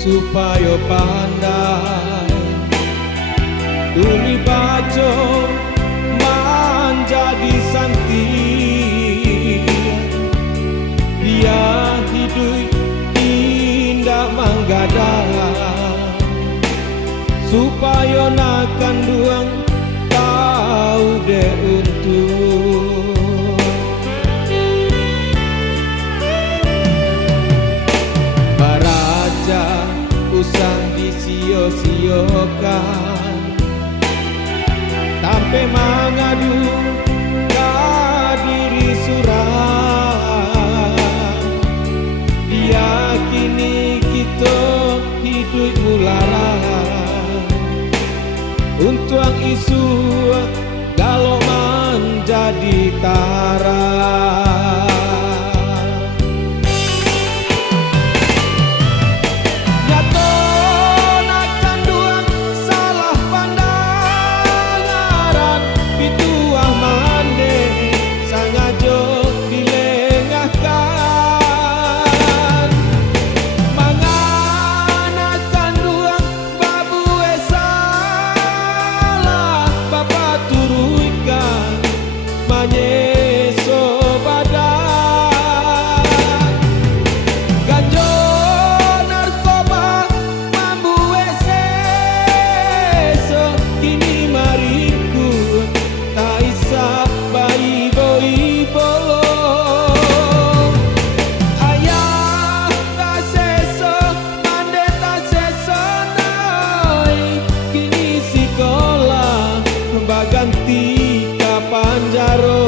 supaya pandai tuli bajo menjadi santi dia hidup indah manggadang supaya nak kanduang tahu de untuk baraja usang disio-siokan sampai mengadu ke diri surang diyakini kita hidup mularan untuk isu kalau menjadi tarang ganti kapan jaro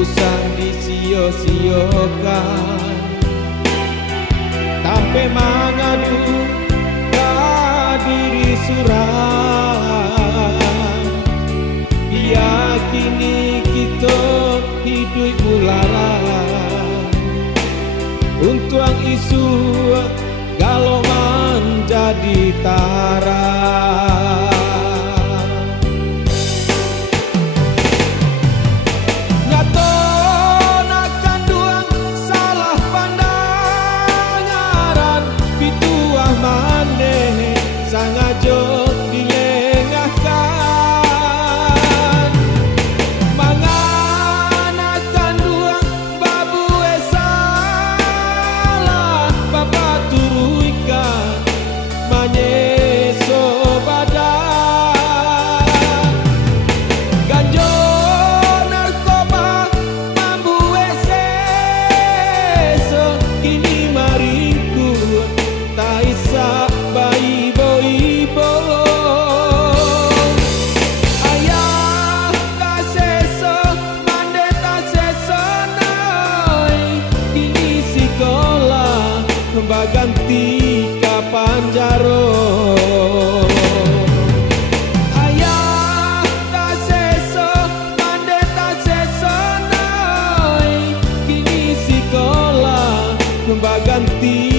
usang disio-siokan sampai mengadu ke diri surang diyakini kita hidup mularan untuk isu kalau menjadi tarang sangajo dilengahkan manganakan duang babu esalah bapak turuikan manyeso badan ganjo narkoba mambu eseso kini mariku tak isa bayi ganti kapan jaro ayah tak seso mande tak seso noi kini sekolah ganti